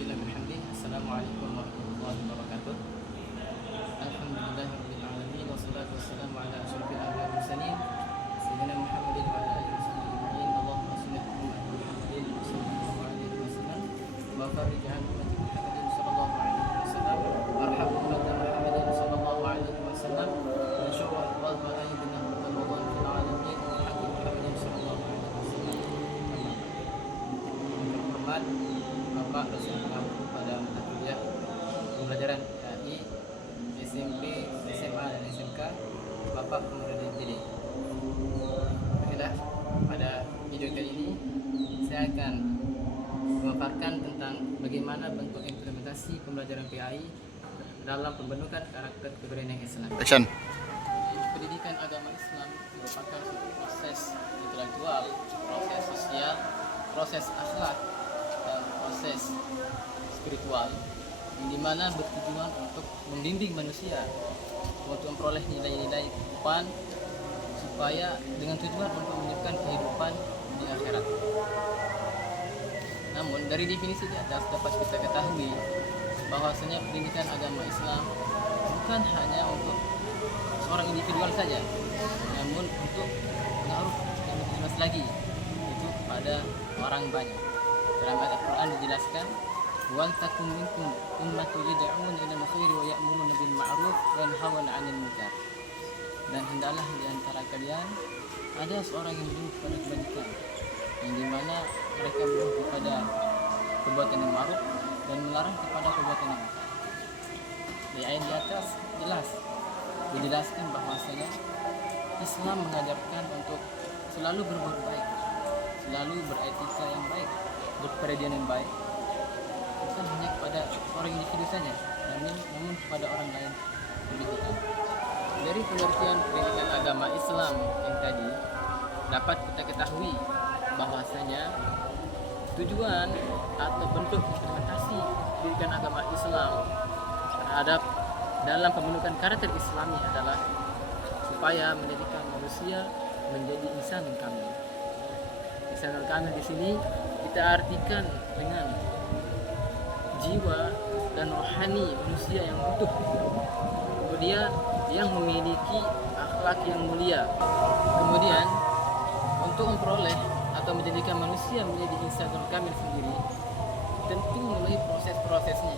Assalamualaikum warahmatullahi wabarakatuh. Alhamdulillahirabbil alamin wassalatu wassalamu ala asyrofil anbiya'i wal mursalin sayyidina Muhammadin wa ala alihi wasallam ajma'in. Allahumma shalli ala Muhammadin sallallahu alaihi wasallam wa farrij an ummati Muhammadin sallallahu alaihi wasallam warham ummata Muhammadin sallallahu alaihi wasallam wa syawwa al-wad wa ayyidina Ramadan fil alamin wa haqqi Muhammadin sallallahu alaihi wasallam. Hormat Bapak dosen pengampu pada mata kuliah pembelajaran PAI, SMP, SMA dan SMK, Bapak Komarudin PD. Baiklah, pada video kali ini saya akan memaparkan tentang bagaimana bentuk implementasi pembelajaran PAI dalam pembentukan karakter kepribadian Islam. Action. Pendidikan agama Islam merupakan suatu proses intelektual, proses sosial, proses akhlak, dan proses spiritual yang dimana bertujuan untuk membimbing manusia untuk memperoleh nilai-nilai kehidupan supaya dengan tujuan untuk menunjukkan kehidupan di akhirat. Namun dari definisi di atas dapat kita ketahui bahwasanya pendidikan agama Islam bukan hanya untuk seorang individual saja, namun untuk pengaruh yang lebih luas lagi, itu pada orang banyak. Dalam ayat Al-Quran dijelaskan, "Wal takum minkum ummatun yad'una ilal khairi wa ya'muruna bil ma'ruf wa yanhauna 'anil munkar." Dan hendaklah di antara kalian ada seorang yang menyuruh kepada kebaikan, yang dimana mereka menyuruh kepada perbuatan yang ma'ruf dan melarang kepada perbuatan yang munkar. Di ayat di atas jelas dijelaskan bahwasanya Islam mengajarkan untuk selalu berbuat baik, selalu beretika yang baik, berperadian yang baik, bukan hanya kepada orang individu saja, namun kepada orang lain lebih utama. Dari pengertian pendidikan agama Islam yang tadi dapat kita ketahui bahwasanya tujuan atau bentuk implementasi pendidikan agama Islam terhadap dalam pembentukan karakter Islami adalah supaya menjadikan manusia menjadi insan yang kamil. Insan yang kamil di sini kita artikan dengan jiwa dan rohani manusia yang utuh, kemudian yang memiliki akhlak yang mulia. Kemudian untuk memperoleh atau menjadikan manusia menjadi insan yang kamil sendiri tentu melalui proses-prosesnya.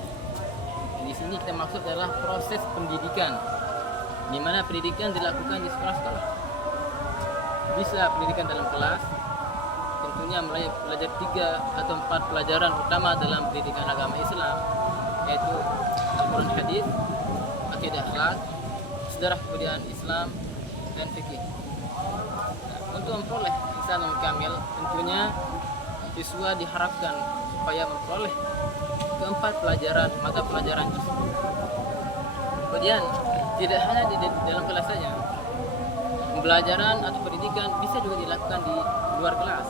Di sini kita maksud adalah proses pendidikan, di mana pendidikan dilakukan di sekolah-sekolah. Bisa pendidikan dalam kelas, tentunya mulai belajar 3 atau 4 pelajaran utama dalam pendidikan agama Islam, yaitu Al-Quran, Hadis, Akidah, Akhlak, Sejarah Kebudayaan Islam, dan Fikih. Untuk memperoleh insan yang kamil, tentunya siswa diharapkan supaya memperoleh keempat pelajaran, mata pelajaran tersebut. Kemudian tidak hanya di dalam kelas saja, pembelajaran atau pendidikan bisa juga dilakukan di luar kelas,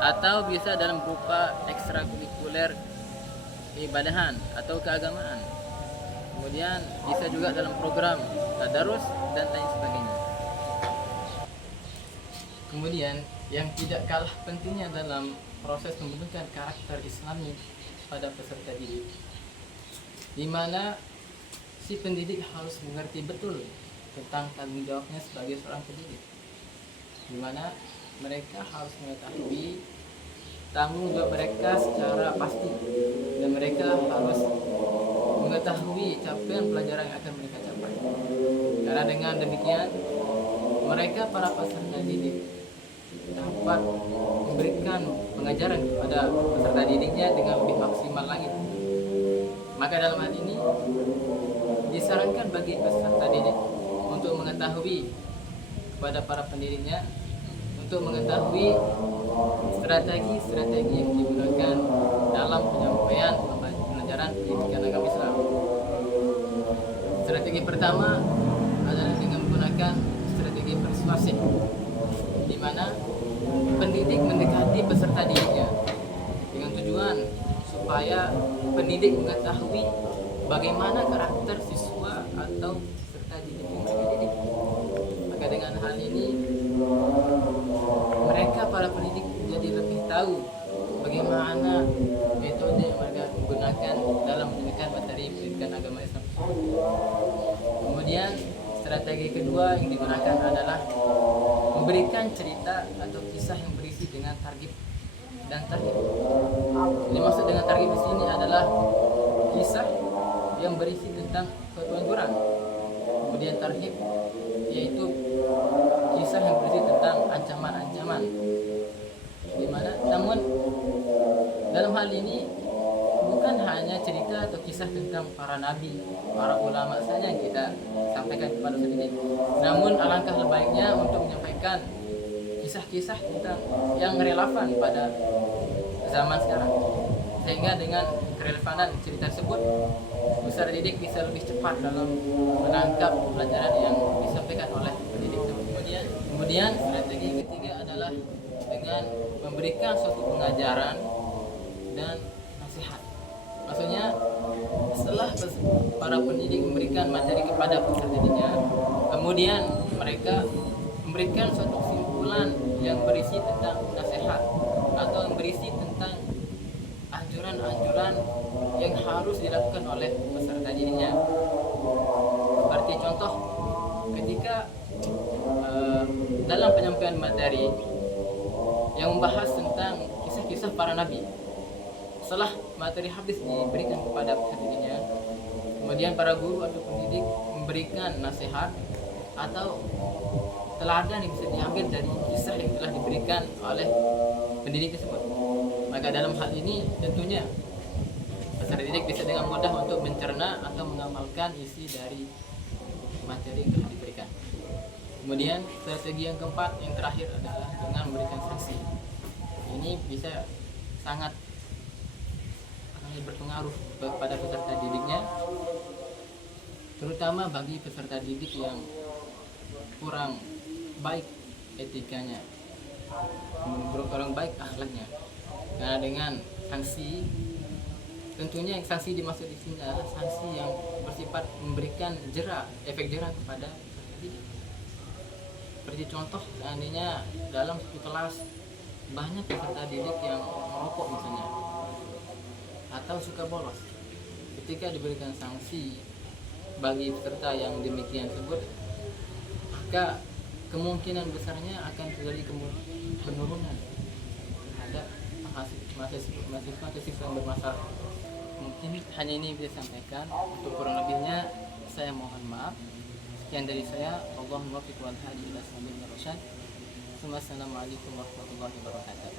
atau bisa dalam berupa ekstrakurikuler keibadahan atau keagamaan. Kemudian bisa juga dalam program tadarus dan lain sebagainya. Kemudian yang tidak kalah pentingnya dalam proses pembentukan karakter Islami pada peserta didik, di mana si pendidik harus mengerti betul tentang tanggung jawabnya sebagai seorang pendidik, di mana mereka harus mengetahui tanggung jawab mereka secara pasti, dan mereka harus mengetahui capaian pelajaran yang akan mereka capai. Karena dengan demikian mereka para peserta didik dapat memberikan pengajaran kepada peserta didiknya dengan lebih maksimal lagi. Maka dalam hal ini disarankan bagi peserta didik untuk mengetahui kepada para pendidiknya untuk mengetahui strategi-strategi yang digunakan dalam penyampaian pelajaran pendidikan agama Islam. Strategi pertama adalah dengan menggunakan strategi persuasif, di mana pendidik mendekati peserta didiknya dengan tujuan supaya pendidik mengetahui bagaimana karakter siswa atau peserta didik yang mereka didik. Maka dengan hal ini mereka para pendidik jadi lebih tahu bagaimana metode yang mereka gunakan strategi kedua yang digunakan adalah memberikan cerita atau kisah yang berisi dengan targhib dan tarhib. Yang dimaksud dengan targhib di sini adalah kisah yang berisi tentang suatu anjuran. Kemudian tarhib yaitu kisah yang berisi tentang ancaman-ancaman. Namun dalam hal ini bukan hanya cerita atau kisah tentang para nabi, para ulama saja yang kita sampaikan kepada pendidik. Namun alangkah baiknya untuk menyampaikan kisah-kisah tentang yang relevan pada zaman sekarang, sehingga dengan kerelevanan cerita tersebut peserta didik bisa lebih cepat dalam menangkap pelajaran yang disampaikan oleh pendidik tersebut. Kemudian strategi ketiga adalah dengan memberikan suatu pengajaran dan nasihat. Maksudnya setelah para pendidik memberikan materi kepada peserta didiknya, kemudian mereka memberikan suatu kesimpulan yang berisi tentang nasihat atau yang berisi tentang anjuran-anjuran yang harus dilakukan oleh peserta didiknya. Seperti contoh, ketika dalam penyampaian materi yang membahas tentang kisah-kisah para nabi, setelah materi habis diberikan kepada peserta didiknya, kemudian para guru atau pendidik memberikan nasihat atau teladan yang bisa diambil dari kisah yang telah diberikan oleh pendidik tersebut. Maka dalam hal ini tentunya peserta didik bisa dengan mudah untuk mencerna atau mengamalkan isi dari materi yang telah diberikan. Kemudian strategi yang keempat, yang terakhir adalah dengan memberikan sanksi. Ini bisa sangat berpengaruh kepada peserta didiknya, terutama bagi peserta didik yang kurang baik etikanya, kurang baik akhlaknya. Karena dengan sanksi, tentunya sanksi dimaksud di sini adalah sanksi yang bersifat memberikan efek jerah kepada peserta didik. Seperti contoh, seandainya dalam satu kelas banyak peserta didik yang merokok misalnya, atau suka bolos. Ketika diberikan sanksi bagi peserta yang demikian tersebut, maka kemungkinan besarnya akan terjadi penurunan terhadap mahasiswa atau siswa yang bermasalah. Mungkin hanya ini bisa sampaikan. Untuk kurang lebihnya saya mohon maaf. Sekian dari saya. Allahumma muwaffiq wal hadi ila sabilir rasyad. Assalamualaikum warahmatullahi wabarakatuh.